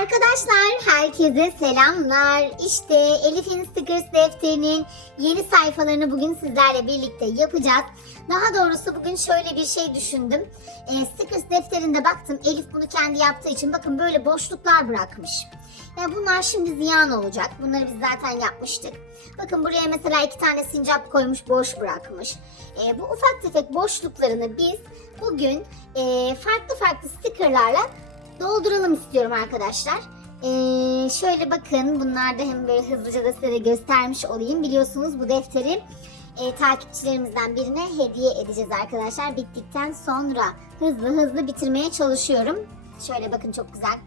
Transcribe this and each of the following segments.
Arkadaşlar herkese selamlar. İşte Elif'in Stickers defterinin yeni sayfalarını bugün sizlerle birlikte yapacağız. Daha doğrusu bugün şöyle bir şey düşündüm. E, Stickers defterinde baktım Elif bunu kendi yaptığı için bakın böyle boşluklar bırakmış. Yani bunlar şimdi ziyan olacak. Bunları biz zaten yapmıştık. Bakın buraya mesela iki tane sincap koymuş boş bırakmış. E, bu ufak tefek boşluklarını biz bugün e, farklı farklı stickerlarla dolduralım istiyorum arkadaşlar. Ee, şöyle bakın bunlar da hem böyle hızlıca da size göstermiş olayım. Biliyorsunuz bu defteri e, takipçilerimizden birine hediye edeceğiz arkadaşlar. Bittikten sonra hızlı hızlı bitirmeye çalışıyorum. Şöyle bakın çok güzel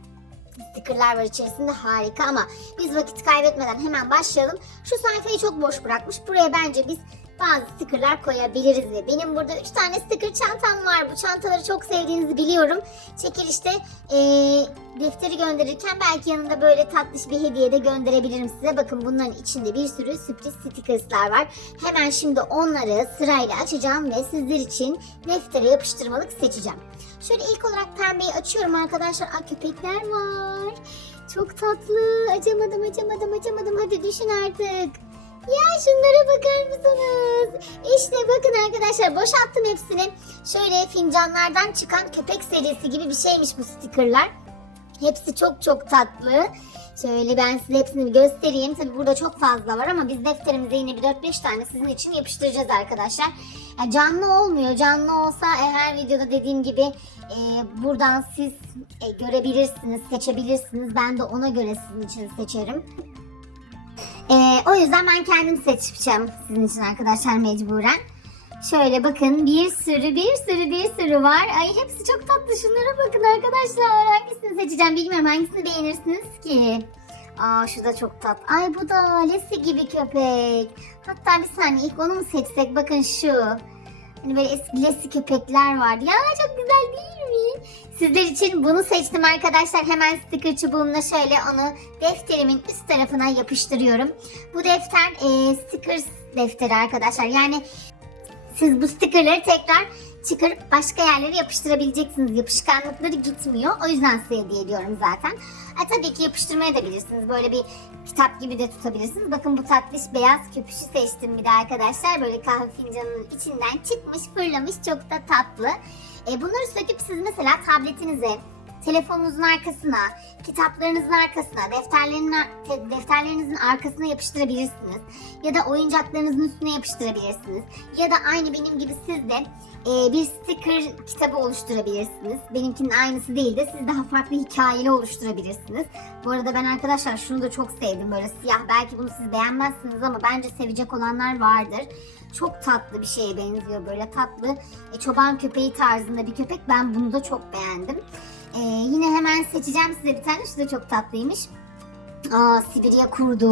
stickerlar var içerisinde harika ama biz vakit kaybetmeden hemen başlayalım. Şu sayfayı çok boş bırakmış. Buraya bence biz bazı stickerlar koyabiliriz ve benim burada 3 tane sticker çantam var. Bu çantaları çok sevdiğinizi biliyorum. Çekilişte eee, defteri gönderirken belki yanında böyle tatlış bir hediye de gönderebilirim size. Bakın bunların içinde bir sürü sürpriz stickerslar var. Hemen şimdi onları sırayla açacağım ve sizler için deftere yapıştırmalık seçeceğim. Şöyle ilk olarak pembeyi açıyorum arkadaşlar. Aa, köpekler var. Çok tatlı. Açamadım açamadım açamadım. Hadi düşün artık. Ya şunlara bakar mısınız? İşte bakın arkadaşlar boşalttım hepsini. Şöyle fincanlardan çıkan köpek serisi gibi bir şeymiş bu stickerlar. Hepsi çok çok tatlı. Şöyle ben size hepsini göstereyim. Tabi burada çok fazla var ama biz defterimize yine bir 4-5 tane sizin için yapıştıracağız arkadaşlar. Ya canlı olmuyor. Canlı olsa e, her videoda dediğim gibi e, buradan siz e, görebilirsiniz, seçebilirsiniz. Ben de ona göre sizin için seçerim. Ee, o yüzden ben kendim seçeceğim sizin için arkadaşlar mecburen. Şöyle bakın bir sürü bir sürü bir sürü var. Ay hepsi çok tatlı. Şunlara bakın arkadaşlar. Hangisini seçeceğim bilmiyorum. Hangisini beğenirsiniz ki? Aa şu da çok tatlı. Ay bu da Lesi gibi köpek. Hatta bir saniye ilk onu mu seçsek? Bakın şu. Hani böyle eski köpekler vardı. Ya çok güzel değil mi? Sizler için bunu seçtim arkadaşlar. Hemen sticker çubuğumla şöyle onu defterimin üst tarafına yapıştırıyorum. Bu defter e, stickers defteri arkadaşlar. Yani siz bu stickerları tekrar çıkarıp başka yerlere yapıştırabileceksiniz. Yapışkanlıkları gitmiyor. O yüzden size hediye ediyorum zaten. Ha, tabii ki yapıştırmaya da bilirsiniz. Böyle bir kitap gibi de tutabilirsiniz. Bakın bu tatlış beyaz köpüşü seçtim bir de arkadaşlar. Böyle kahve fincanının içinden çıkmış, fırlamış. Çok da tatlı. E, bunları söküp siz mesela tabletinize, telefonunuzun arkasına, kitaplarınızın arkasına, defterlerin, te- defterlerinizin arkasına yapıştırabilirsiniz. Ya da oyuncaklarınızın üstüne yapıştırabilirsiniz. Ya da aynı benim gibi siz de e, bir sticker kitabı oluşturabilirsiniz. Benimkinin aynısı değil de siz daha farklı hikayeli oluşturabilirsiniz. Bu arada ben arkadaşlar şunu da çok sevdim. Böyle siyah belki bunu siz beğenmezsiniz ama bence sevecek olanlar vardır. Çok tatlı bir şeye benziyor böyle tatlı. E, çoban köpeği tarzında bir köpek. Ben bunu da çok beğendim. E, yine hemen seçeceğim size bir tane. Şu da çok tatlıymış. Aa Sibirya kurdu.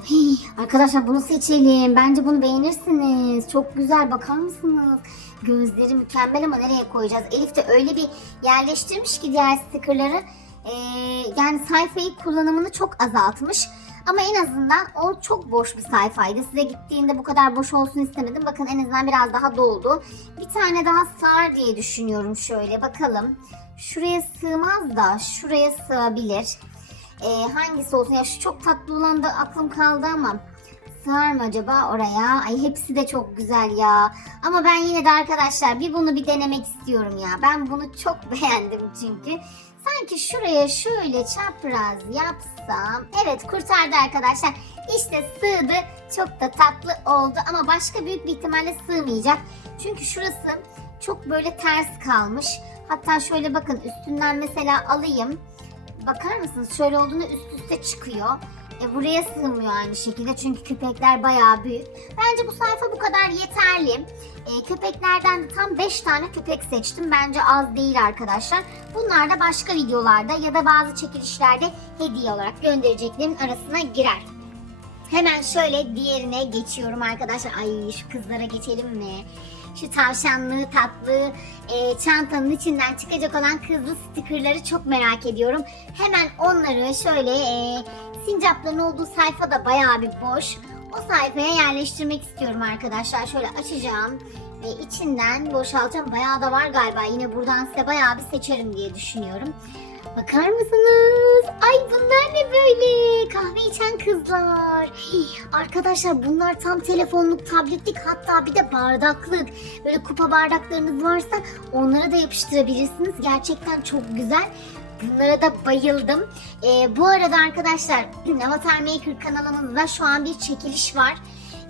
Hii, arkadaşlar bunu seçelim. Bence bunu beğenirsiniz. Çok güzel bakar mısınız? Gözleri mükemmel ama nereye koyacağız? Elif de öyle bir yerleştirmiş ki diğer stickerları. Ee, yani sayfayı kullanımını çok azaltmış. Ama en azından o çok boş bir sayfaydı. Size gittiğinde bu kadar boş olsun istemedim. Bakın en azından biraz daha doldu. Bir tane daha sığar diye düşünüyorum şöyle. Bakalım. Şuraya sığmaz da şuraya sığabilir. Ee, hangisi olsun? Ya şu çok tatlı olan da aklım kaldı ama sığar mı acaba oraya? Ay hepsi de çok güzel ya. Ama ben yine de arkadaşlar bir bunu bir denemek istiyorum ya. Ben bunu çok beğendim çünkü. Sanki şuraya şöyle çapraz yapsam. Evet kurtardı arkadaşlar. İşte sığdı. Çok da tatlı oldu ama başka büyük bir ihtimalle sığmayacak. Çünkü şurası çok böyle ters kalmış. Hatta şöyle bakın üstünden mesela alayım. Bakar mısınız? Şöyle olduğunda üst üste çıkıyor. E buraya sığmıyor aynı şekilde çünkü köpekler bayağı büyük. Bence bu sayfa bu kadar yeterli. E, köpeklerden de tam 5 tane köpek seçtim. Bence az değil arkadaşlar. Bunlar da başka videolarda ya da bazı çekilişlerde hediye olarak göndereceklerimin arasına girer. Hemen şöyle diğerine geçiyorum arkadaşlar. Ay şu kızlara geçelim mi? Şu tavşanlı tatlı e, çantanın içinden çıkacak olan kızlı stickerları çok merak ediyorum. Hemen onları şöyle e, sincapların olduğu sayfa da bayağı bir boş. O sayfaya yerleştirmek istiyorum arkadaşlar. Şöyle açacağım ve içinden boşaltacağım. Bayağı da var galiba. Yine buradan size bayağı bir seçerim diye düşünüyorum. Bakar mısınız? Ay seçen kızlar. Hii, Arkadaşlar bunlar tam telefonluk, tabletlik hatta bir de bardaklık. Böyle kupa bardaklarınız varsa onlara da yapıştırabilirsiniz. Gerçekten çok güzel. Bunlara da bayıldım. Ee, bu arada arkadaşlar Avatar Maker kanalımızda şu an bir çekiliş var.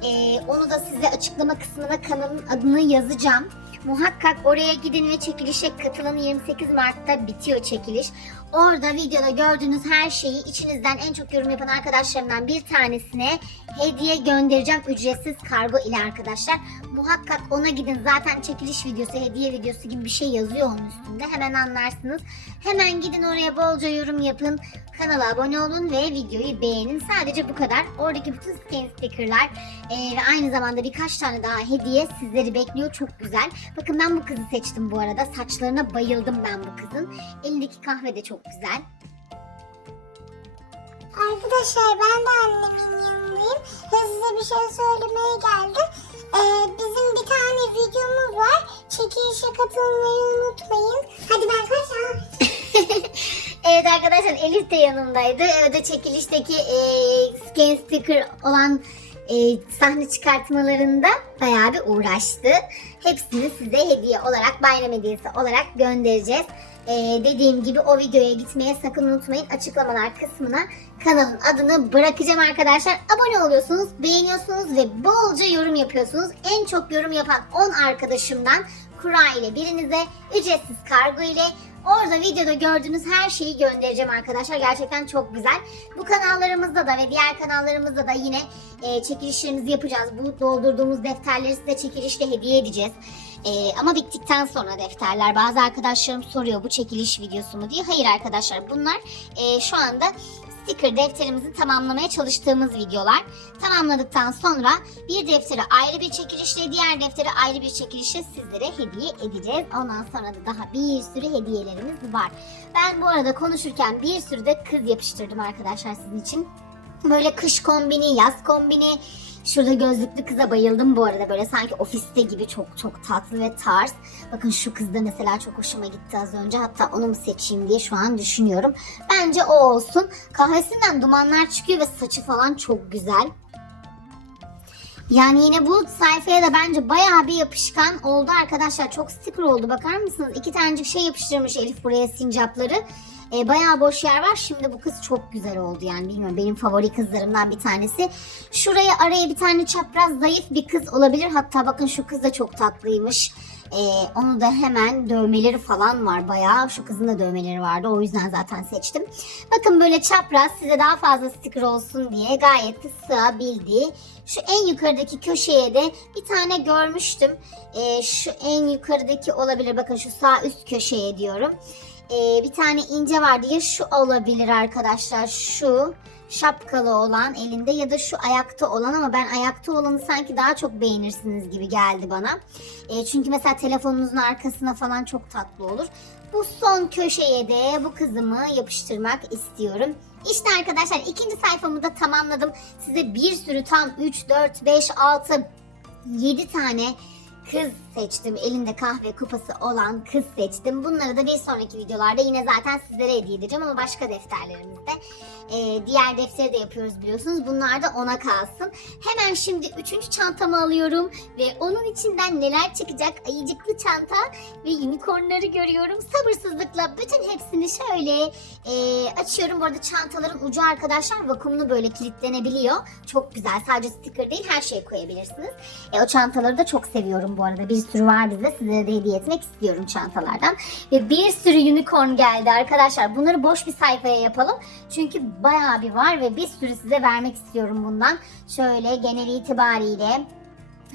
Ee, onu da size açıklama kısmına kanalın adını yazacağım. Muhakkak oraya gidin ve çekilişe katılın. 28 Mart'ta bitiyor çekiliş. Orada videoda gördüğünüz her şeyi içinizden en çok yorum yapan arkadaşlarımdan bir tanesine hediye göndereceğim. Ücretsiz kargo ile arkadaşlar. Muhakkak ona gidin. Zaten çekiliş videosu, hediye videosu gibi bir şey yazıyor onun üstünde. Hemen anlarsınız. Hemen gidin oraya bolca yorum yapın. Kanala abone olun ve videoyu beğenin. Sadece bu kadar. Oradaki bütün scan stickerlar e, ve aynı zamanda birkaç tane daha hediye sizleri bekliyor. Çok güzel. Bakın ben bu kızı seçtim bu arada. Saçlarına bayıldım ben bu kızın. Elindeki kahve de çok güzel. Arkadaşlar ben de annemin yanındayım. Hızlı bir şey söylemeye geldim. Ee, bizim bir tane videomuz var. Çekilişe katılmayı unutmayın. Hadi ben kaçayım. evet arkadaşlar Elif de yanımdaydı. O da çekilişteki e, scan sticker olan e, sahne çıkartmalarında bayağı bir uğraştı. Hepsini size hediye olarak bayram hediyesi olarak göndereceğiz. E, dediğim gibi o videoya gitmeye sakın unutmayın. Açıklamalar kısmına kanalın adını bırakacağım arkadaşlar. Abone oluyorsunuz, beğeniyorsunuz ve bolca yorum yapıyorsunuz. En çok yorum yapan 10 arkadaşımdan kura ile birinize ücretsiz kargo ile Orada videoda gördüğünüz her şeyi göndereceğim arkadaşlar. Gerçekten çok güzel. Bu kanallarımızda da ve diğer kanallarımızda da yine e, çekilişlerimizi yapacağız. Bu doldurduğumuz defterleri size çekilişle hediye edeceğiz. E, ama bittikten sonra defterler. Bazı arkadaşlarım soruyor bu çekiliş videosu mu diye. Hayır arkadaşlar bunlar e, şu anda sticker defterimizi tamamlamaya çalıştığımız videolar. Tamamladıktan sonra bir defteri ayrı bir çekilişle, diğer defteri ayrı bir çekilişle sizlere hediye edeceğiz. Ondan sonra da daha bir sürü hediyelerimiz var. Ben bu arada konuşurken bir sürü de kız yapıştırdım arkadaşlar sizin için. Böyle kış kombini, yaz kombini. Şurada gözlüklü kıza bayıldım bu arada. Böyle sanki ofiste gibi çok çok tatlı ve tarz. Bakın şu kız da mesela çok hoşuma gitti az önce. Hatta onu mu seçeyim diye şu an düşünüyorum. Bence o olsun. Kahvesinden dumanlar çıkıyor ve saçı falan çok güzel. Yani yine bu sayfaya da bence bayağı bir yapışkan oldu arkadaşlar. Çok sticker oldu bakar mısınız? İki tanecik şey yapıştırmış Elif buraya sincapları. E, bayağı boş yer var. Şimdi bu kız çok güzel oldu yani bilmiyorum benim favori kızlarımdan bir tanesi. Şuraya araya bir tane çapraz zayıf bir kız olabilir. Hatta bakın şu kız da çok tatlıymış. E, onu da hemen dövmeleri falan var bayağı. Şu kızın da dövmeleri vardı o yüzden zaten seçtim. Bakın böyle çapraz size daha fazla sticker olsun diye gayet de sığabildiği. Şu en yukarıdaki köşeye de bir tane görmüştüm. E, şu en yukarıdaki olabilir bakın şu sağ üst köşeye diyorum. Ee, bir tane ince vardı ya şu olabilir arkadaşlar şu şapkalı olan elinde ya da şu ayakta olan ama ben ayakta olanı sanki daha çok beğenirsiniz gibi geldi bana. Ee, çünkü mesela telefonunuzun arkasına falan çok tatlı olur. Bu son köşeye de bu kızımı yapıştırmak istiyorum. İşte arkadaşlar ikinci sayfamı da tamamladım. Size bir sürü tam 3, 4, 5, 6, 7 tane kız seçtim. Elinde kahve kupası olan kız seçtim. Bunları da bir sonraki videolarda yine zaten sizlere hediye edeceğim ama başka defterlerimizde. Ee, diğer defteri de yapıyoruz biliyorsunuz. Bunlar da ona kalsın. Hemen şimdi üçüncü çantamı alıyorum ve onun içinden neler çıkacak? Ayıcıklı çanta ve unicornları görüyorum. Sabırsızlıkla bütün hepsini şöyle e, açıyorum. Bu arada çantaların ucu arkadaşlar vakumlu böyle kilitlenebiliyor. Çok güzel. Sadece sticker değil her şeyi koyabilirsiniz. E, o çantaları da çok seviyorum bu arada. Bir sürü var bizde. Size de hediye etmek istiyorum çantalardan. Ve bir sürü unicorn geldi arkadaşlar. Bunları boş bir sayfaya yapalım. Çünkü bayağı bir var ve bir sürü size vermek istiyorum bundan. Şöyle genel itibariyle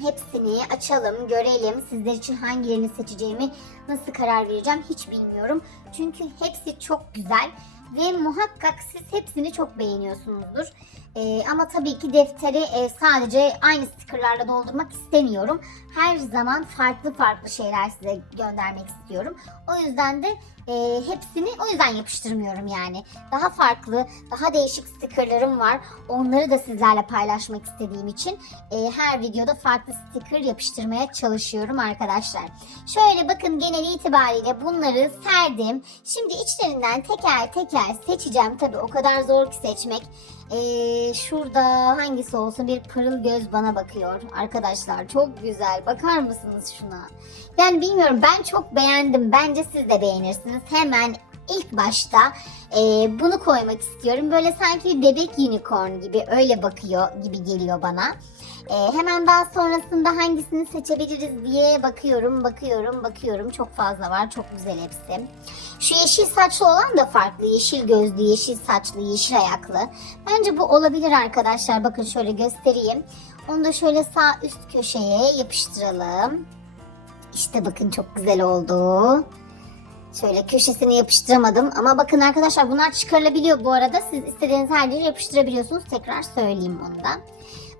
hepsini açalım, görelim. Sizler için hangilerini seçeceğimi nasıl karar vereceğim hiç bilmiyorum. Çünkü hepsi çok güzel ve muhakkak siz hepsini çok beğeniyorsunuzdur. Ee, ama tabii ki defteri e, sadece aynı stickerlarla doldurmak istemiyorum. Her zaman farklı farklı şeyler size göndermek istiyorum. O yüzden de e, hepsini o yüzden yapıştırmıyorum yani. Daha farklı, daha değişik stickerlarım var. Onları da sizlerle paylaşmak istediğim için e, her videoda farklı sticker yapıştırmaya çalışıyorum arkadaşlar. Şöyle bakın genel itibariyle bunları serdim. Şimdi içlerinden teker teker seçeceğim. Tabii o kadar zor ki seçmek. Ee, şurada hangisi olsun bir pırıl göz bana bakıyor. Arkadaşlar çok güzel. Bakar mısınız şuna? Yani bilmiyorum ben çok beğendim. Bence siz de beğenirsiniz. Hemen ilk başta e, bunu koymak istiyorum. Böyle sanki bebek unicorn gibi öyle bakıyor gibi geliyor bana. E, hemen daha sonrasında hangisini seçebiliriz diye bakıyorum, bakıyorum, bakıyorum. Çok fazla var, çok güzel hepsi. Şu yeşil saçlı olan da farklı. Yeşil gözlü, yeşil saçlı, yeşil ayaklı. Bence bu olabilir arkadaşlar. Bakın şöyle göstereyim. Onu da şöyle sağ üst köşeye yapıştıralım. İşte bakın çok güzel oldu. Şöyle köşesine yapıştıramadım ama bakın arkadaşlar bunlar çıkarılabiliyor bu arada. Siz istediğiniz her yere yapıştırabiliyorsunuz. Tekrar söyleyeyim onu da.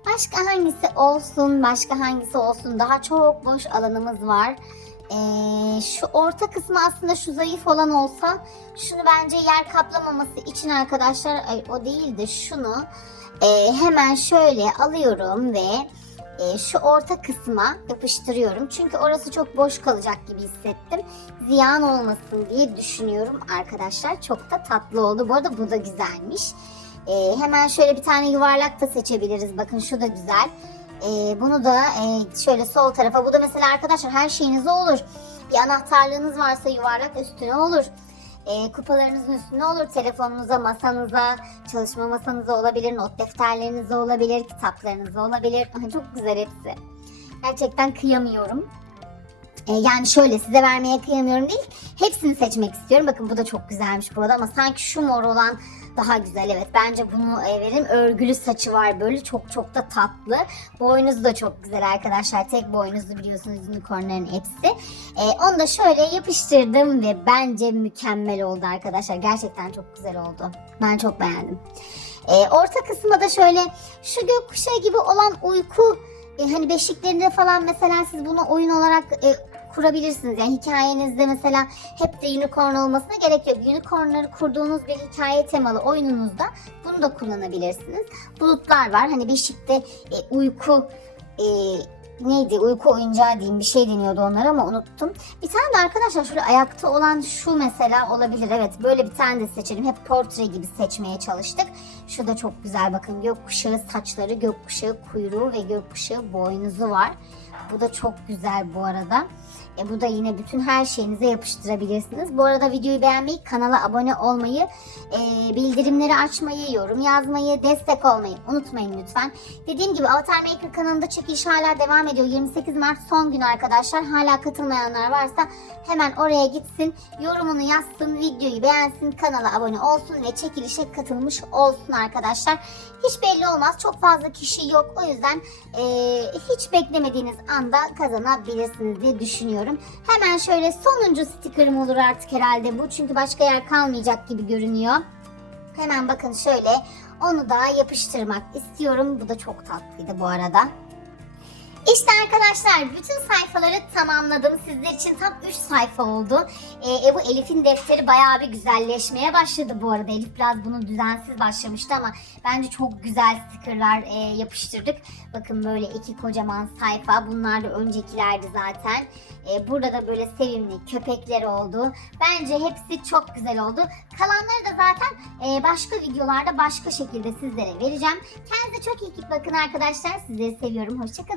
Başka hangisi olsun, başka hangisi olsun. Daha çok boş alanımız var. Ee, şu orta kısmı aslında şu zayıf olan olsa şunu bence yer kaplamaması için arkadaşlar ay, o değil de şunu e, hemen şöyle alıyorum ve e, şu orta kısma yapıştırıyorum. Çünkü orası çok boş kalacak gibi hissettim. Ziyan olmasın diye düşünüyorum arkadaşlar. Çok da tatlı oldu. Bu arada bu da güzelmiş. E, hemen şöyle bir tane yuvarlak da seçebiliriz. Bakın şu da güzel. E, bunu da e, şöyle sol tarafa. Bu da mesela arkadaşlar her şeyinize olur. Bir anahtarlığınız varsa yuvarlak üstüne olur. E, kupalarınızın üstüne olur. Telefonunuza, masanıza, çalışma masanıza olabilir, not defterlerinize olabilir, kitaplarınıza olabilir. Çok güzel hepsi. Gerçekten kıyamıyorum. E, yani şöyle size vermeye kıyamıyorum değil. Hepsini seçmek istiyorum. Bakın bu da çok güzelmiş bu arada ama sanki şu mor olan daha güzel. Evet bence bunu e, verelim. Örgülü saçı var böyle çok çok da tatlı. Boynuzu da çok güzel arkadaşlar. Tek boynuzlu biliyorsunuz unicornların hepsi. E, onu da şöyle yapıştırdım ve bence mükemmel oldu arkadaşlar. Gerçekten çok güzel oldu. Ben çok beğendim. E, orta kısma da şöyle şu gökkuşağı gibi olan uyku e, hani beşiklerinde falan mesela siz bunu oyun olarak e, kurabilirsiniz. Yani hikayenizde mesela hep de unicorn olmasına gerek yok. Unicornları kurduğunuz bir hikaye temalı oyununuzda bunu da kullanabilirsiniz. Bulutlar var. Hani beşikte e, uyku e, neydi uyku oyuncağı diyeyim bir şey deniyordu onlar ama unuttum. Bir tane de arkadaşlar şöyle ayakta olan şu mesela olabilir. Evet böyle bir tane de seçelim. Hep portre gibi seçmeye çalıştık. Şu da çok güzel bakın gökkuşağı saçları, gökkuşağı kuyruğu ve gökkuşağı boynuzu var. Bu da çok güzel bu arada. E, bu da yine bütün her şeyinize yapıştırabilirsiniz. Bu arada videoyu beğenmeyi, kanala abone olmayı, e, bildirimleri açmayı, yorum yazmayı, destek olmayı unutmayın lütfen. Dediğim gibi Avatar Maker kanalında çekiliş hala devam ediyor. 28 Mart son gün arkadaşlar. Hala katılmayanlar varsa hemen oraya gitsin, yorumunu yazsın, videoyu beğensin, kanala abone olsun ve çekilişe katılmış olsun arkadaşlar. Hiç belli olmaz. Çok fazla kişi yok. O yüzden e, hiç beklemediğiniz anda kazanabilirsiniz diye düşünüyorum. Hemen şöyle sonuncu sticker'ım olur artık herhalde bu. Çünkü başka yer kalmayacak gibi görünüyor. Hemen bakın şöyle onu da yapıştırmak istiyorum. Bu da çok tatlıydı bu arada. İşte arkadaşlar bütün sayfaları tamamladım. Sizler için tam 3 sayfa oldu. Ee, e, bu Elif'in defteri bayağı bir güzelleşmeye başladı bu arada. Elif biraz bunu düzensiz başlamıştı ama bence çok güzel stickerlar e, yapıştırdık. Bakın böyle iki kocaman sayfa. Bunlar da öncekilerdi zaten. E, burada da böyle sevimli köpekler oldu. Bence hepsi çok güzel oldu. Kalanları da zaten e, başka videolarda başka şekilde sizlere vereceğim. Kendinize çok iyi bakın arkadaşlar. Sizleri seviyorum. Hoşçakalın.